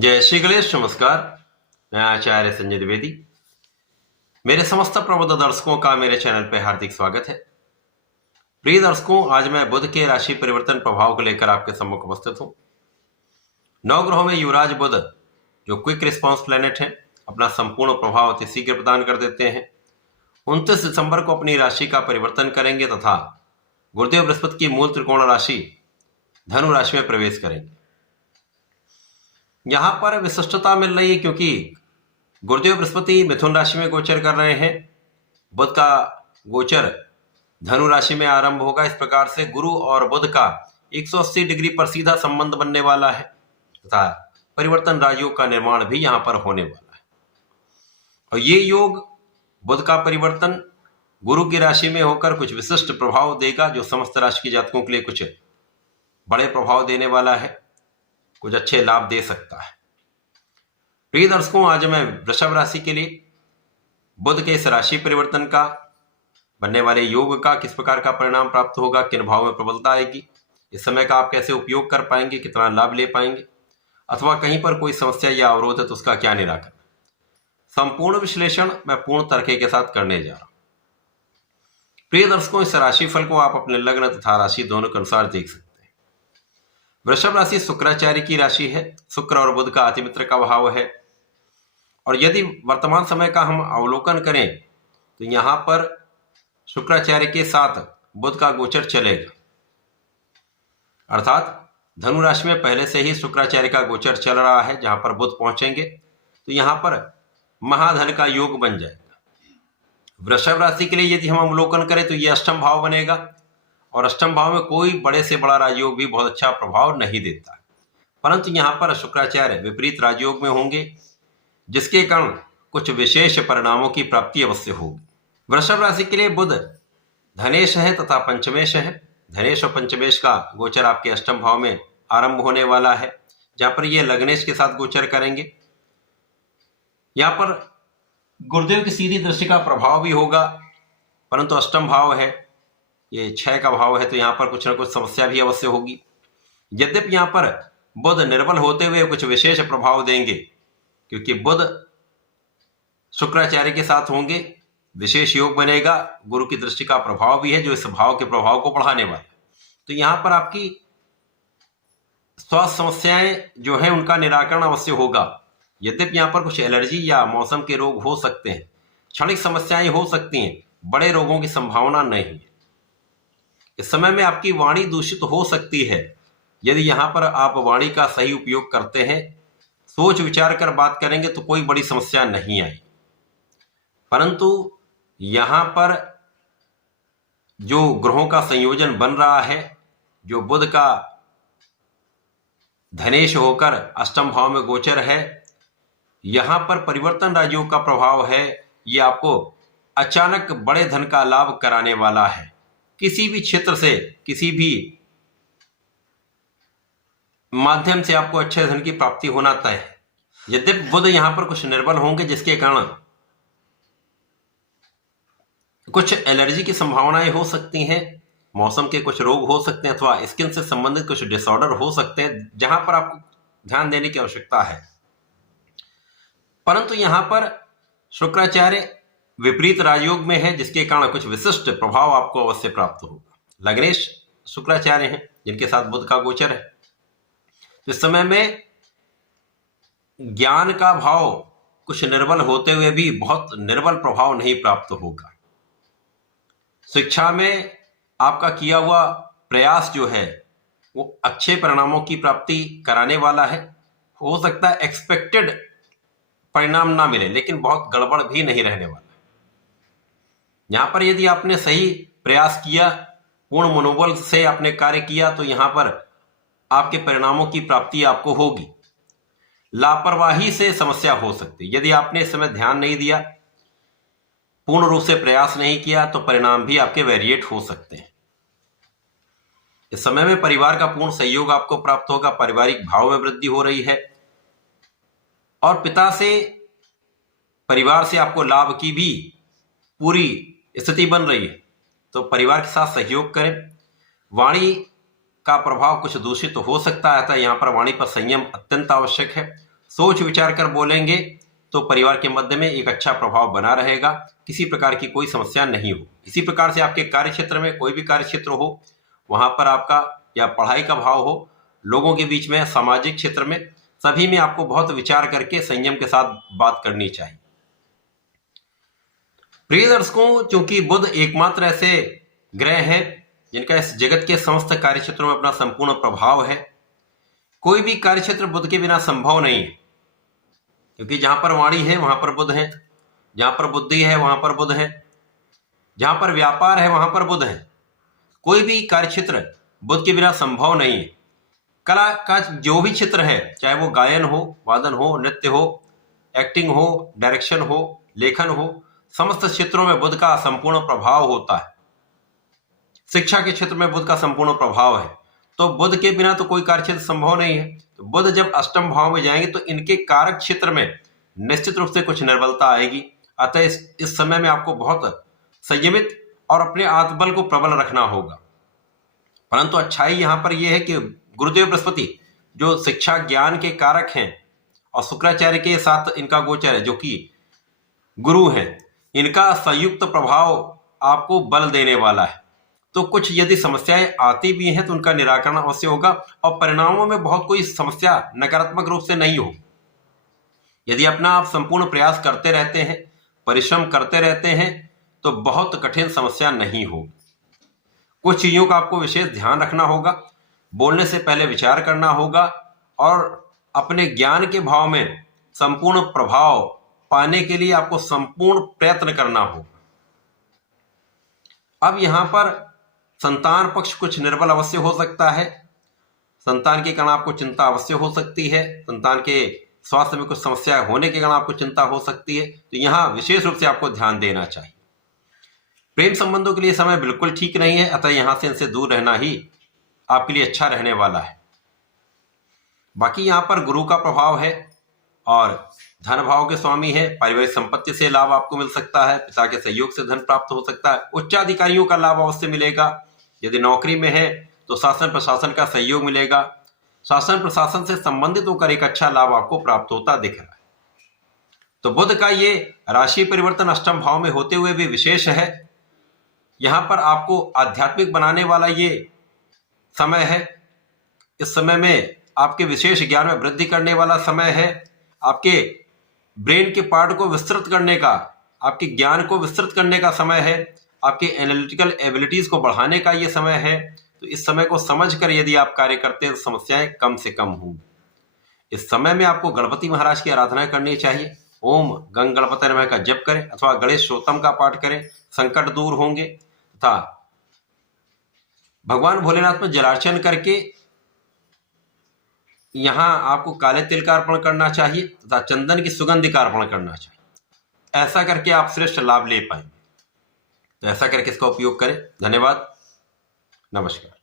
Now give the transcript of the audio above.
जय श्री गणेश। नमस्कार, मैं आचार्य संजय द्विवेदी। मेरे समस्त प्रबुद्ध दर्शकों का मेरे चैनल पर हार्दिक स्वागत है। प्रिय दर्शकों, आज मैं बुध के राशि परिवर्तन प्रभाव को लेकर आपके सम्मुख उपस्थित हूँ। नवग्रहों में युवराज बुध जो क्विक रिस्पांस प्लेनेट है, अपना संपूर्ण प्रभाव अति शीघ्र प्रदान कर देते हैं। 29 दिसंबर को अपनी राशि का परिवर्तन करेंगे तथा गुरुदेव बृहस्पति की मूल त्रिकोण राशि धनु राशि में प्रवेश करेंगे। यहां पर विशिष्टता मिल रही है क्योंकि गुरुदेव बृहस्पति मिथुन राशि में गोचर कर रहे हैं। बुध का गोचर धनु राशि में आरंभ होगा। इस प्रकार से गुरु और बुध का 180 डिग्री पर सीधा संबंध बनने वाला है तथा परिवर्तन राजयोग का निर्माण भी यहां पर होने वाला है। और ये योग बुध का परिवर्तन गुरु की राशि में होकर कुछ विशिष्ट प्रभाव देगा, जो समस्त राशि के जातकों के लिए कुछ बड़े प्रभाव देने वाला है, कुछ अच्छे लाभ दे सकता है। प्रिय दर्शकों, आज मैं वृषभ राशि के लिए बुध के इस राशि परिवर्तन का बनने वाले योग का किस प्रकार का परिणाम प्राप्त होगा, किन भाव में प्रबलता आएगी, इस समय का आप कैसे उपयोग कर पाएंगे, कितना लाभ ले पाएंगे, अथवा कहीं पर कोई समस्या या अवरोध है तो उसका क्या निराकरण, संपूर्ण विश्लेषण मैं पूर्ण तर्क के साथ करने जा रहा हूं। प्रिय दर्शकों, इस राशिफल को आप अपने लग्न तथा राशि दोनों के अनुसार देख सकते हैं। वृषभ राशि शुक्राचार्य की राशि है। शुक्र और बुध का अतिमित्र का भाव है। और यदि वर्तमान समय का हम अवलोकन करें तो यहां पर शुक्राचार्य के साथ बुध का गोचर चलेगा, अर्थात धनु राशि में पहले से ही शुक्राचार्य का गोचर चल रहा है। जहां पर बुध पहुंचेंगे तो यहां पर महाधन का योग बन जाएगा। वृषभ राशि के लिए यदि हम अवलोकन करें तो यह अष्टम भाव बनेगा और अष्टम भाव में कोई बड़े से बड़ा राजयोग भी बहुत अच्छा प्रभाव नहीं देता, परंतु यहां पर शुक्राचार्य विपरीत राजयोग में होंगे, जिसके कारण कुछ विशेष परिणामों की प्राप्ति अवश्य होगी। वृषभ राशि के लिए बुध धनेश है तथा पंचमेश है। धनेश और पंचमेश का गोचर आपके अष्टम भाव में आरंभ होने वाला है, जहां पर ये लग्नेश के साथ गोचर करेंगे। यहां पर गुरुदेव की सीधी दृष्टि का प्रभाव भी होगा, परंतु अष्टम भाव है, ये 6 का भाव है, तो यहाँ पर कुछ ना कुछ समस्या भी अवश्य होगी। यद्यपि यहाँ पर बुध निर्बल होते हुए कुछ विशेष प्रभाव देंगे, क्योंकि बुध शुक्राचार्य के साथ होंगे, विशेष योग बनेगा। गुरु की दृष्टि का प्रभाव भी है जो इस भाव के प्रभाव को बढ़ाने वाला है। तो यहाँ पर आपकी स्वास्थ्य समस्याएं जो है उनका निराकरण अवश्य होगा। यद्यपि यहाँ पर कुछ एलर्जी या मौसम के रोग हो सकते हैं, क्षणिक समस्याएं हो सकती हैं, बड़े रोगों की संभावना नहीं है। इस समय में आपकी वाणी दूषित हो सकती है। यदि यहां पर आप वाणी का सही उपयोग करते हैं, सोच विचार कर बात करेंगे तो कोई बड़ी समस्या नहीं आई। परंतु यहां पर जो ग्रहों का संयोजन बन रहा है, जो बुध का धनेश होकर अष्टम भाव में गोचर है, यहां पर परिवर्तन राजयोग का प्रभाव है। ये आपको अचानक बड़े धन का लाभ कराने वाला है। किसी भी क्षेत्र से, किसी भी माध्यम से आपको अच्छे धन की प्राप्ति होना तय है। यद्यपि बुध यहां पर कुछ निर्बल होंगे, जिसके कारण कुछ एलर्जी की संभावनाएं हो सकती हैं, मौसम के कुछ रोग हो सकते हैं, अथवा स्किन से संबंधित कुछ डिसऑर्डर हो सकते हैं, जहां पर आपको ध्यान देने की आवश्यकता है। परंतु यहां पर शुक्राचार्य विपरीत राजयोग में है, जिसके कारण कुछ विशिष्ट प्रभाव आपको अवश्य प्राप्त होगा। लग्नेश शुक्राचार्य हैं, जिनके साथ बुध का गोचर है। इस समय में ज्ञान का भाव कुछ निर्बल होते हुए भी बहुत निर्बल प्रभाव नहीं प्राप्त होगा। शिक्षा में आपका किया हुआ प्रयास जो है वो अच्छे परिणामों की प्राप्ति कराने वाला है। हो सकता है एक्सपेक्टेड परिणाम ना मिले, लेकिन बहुत गड़बड़ भी नहीं रहने वाला। यहां पर यदि आपने सही प्रयास किया, पूर्ण मनोबल से आपने कार्य किया, तो यहां पर आपके परिणामों की प्राप्ति आपको होगी। लापरवाही से समस्या हो सकती है। यदि आपने इस समय ध्यान नहीं दिया, पूर्ण रूप से प्रयास नहीं किया, तो परिणाम भी आपके वेरिएट हो सकते हैं। इस समय में परिवार का पूर्ण सहयोग आपको प्राप्त होगा। पारिवारिक भाव में वृद्धि हो रही है और पिता से, परिवार से आपको लाभ की भी पूरी स्थिति बन रही है। तो परिवार के साथ सहयोग करें। वाणी का प्रभाव कुछ दूषित हो सकता है, यहाँ पर वाणी पर संयम अत्यंत आवश्यक है। सोच विचार कर बोलेंगे तो परिवार के मध्य में एक अच्छा प्रभाव बना रहेगा, किसी प्रकार की कोई समस्या नहीं हो। इसी प्रकार से आपके कार्य क्षेत्र में कोई भी कार्य क्षेत्र हो, वहां पर आपका या पढ़ाई का भाव हो, लोगों के बीच में, सामाजिक क्षेत्र में, सभी में आपको बहुत विचार करके संयम के साथ बात करनी चाहिए। प्रिय दर्शकों, चूंकि बुध एकमात्र ऐसे ग्रह हैं जिनका इस जगत के समस्त कार्य क्षेत्रों में अपना संपूर्ण प्रभाव है, कोई भी कार्य क्षेत्र बुध के बिना संभव नहीं है, क्योंकि जहां पर वाणी है वहां पर बुध है, जहां पर बुद्धि है वहां पर बुध है, जहां पर व्यापार है वहां पर बुध है। कोई भी कार्य क्षेत्र बुध के बिना संभव नहीं है। कला का जो भी क्षेत्र है, चाहे वो गायन हो, वादन हो, नृत्य हो, एक्टिंग हो, डायरेक्शन हो, लेखन हो, समस्त क्षेत्रों में बुध का संपूर्ण प्रभाव होता है। शिक्षा के क्षेत्र में बुध का संपूर्ण प्रभाव है, तो बुध के बिना तो कोई कार्य क्षेत्र संभव नहीं है। तो बुध जब अष्टम भाव में जाएंगे तो इनके कारक क्षेत्र में निश्चित रूप से कुछ निर्बलता आएगी। अतः इस समय में आपको बहुत संयमित और अपने आत्मबल को प्रबल रखना होगा। परंतु अच्छाई यहां पर यह है कि गुरुदेव बृहस्पति जो शिक्षा ज्ञान के कारक हैं और शुक्राचार्य के साथ इनका गोचर है जो कि गुरु हैं, इनका संयुक्त प्रभाव आपको बल देने वाला है। तो कुछ यदि समस्याएं आती भी हैं तो उनका निराकरण अवश्य होगा और परिणामों में बहुत कोई समस्या नकारात्मक रूप से नहीं हो। यदि अपना आप संपूर्ण प्रयास करते रहते हैं, परिश्रम करते रहते हैं, तो बहुत कठिन समस्या नहीं होगी। कुछ चीजों का आपको विशेष ध्यान रखना होगा, बोलने से पहले विचार करना होगा और अपने ज्ञान के भाव में संपूर्ण प्रभाव पाने के लिए आपको संपूर्ण प्रयत्न करना होगा। अब यहां पर संतान पक्ष कुछ निर्बल अवश्य हो सकता है, संतान के कारण आपको चिंता अवश्य हो सकती है, संतान के स्वास्थ्य में कुछ समस्या होने के कारण आपको चिंता हो सकती है, तो यहां विशेष रूप से आपको ध्यान देना चाहिए। प्रेम संबंधों के लिए समय बिल्कुल ठीक नहीं है, अतः यहां से इनसे दूर रहना ही आपके लिए अच्छा रहने वाला है। बाकी यहां पर गुरु का प्रभाव है और धन भाव के स्वामी है, पारिवारिक संपत्ति से लाभ आपको मिल सकता है, पिता के सहयोग से धन प्राप्त हो सकता है, उच्चाधिकारियों का लाभ अवश्य मिलेगा। यदि नौकरी में है तो शासन प्रशासन का सहयोग मिलेगा, शासन प्रशासन से संबंधित होकर एक अच्छा लाभ आपको प्राप्त होता दिख रहा है। तो बुध का ये राशि परिवर्तन अष्टम भाव में होते हुए भी विशेष है। यहां पर आपको आध्यात्मिक बनाने वाला ये समय है। इस समय में आपके विशेष ज्ञान में वृद्धि करने वाला समय है, आपके ब्रेन के पार्ट को विस्तृत करने का, आपके ज्ञान को विस्तृत करने का समय है, आपके एनालिटिकल एबिलिटीज को बढ़ाने का ये समय है। तो इस समय को समझकर यदि आप कार्य करते हैं तो समस्याएं कम से कम होंगी। इस समय में आपको गणपति महाराज की आराधना करनी चाहिए। ओम गंग गणपति नमः का जप करें अथवा गणेश स्तोत्रम का पाठ करें, संकट दूर होंगे। तथा भगवान भोलेनाथ में जलार्चन करके यहां आपको काले तिल का अर्पण करना चाहिए तथा चंदन की सुगंधि का अर्पण करना चाहिए। ऐसा करके आप श्रेष्ठ लाभ ले पाएंगे। तो ऐसा करके इसका उपयोग करें। धन्यवाद, नमस्कार।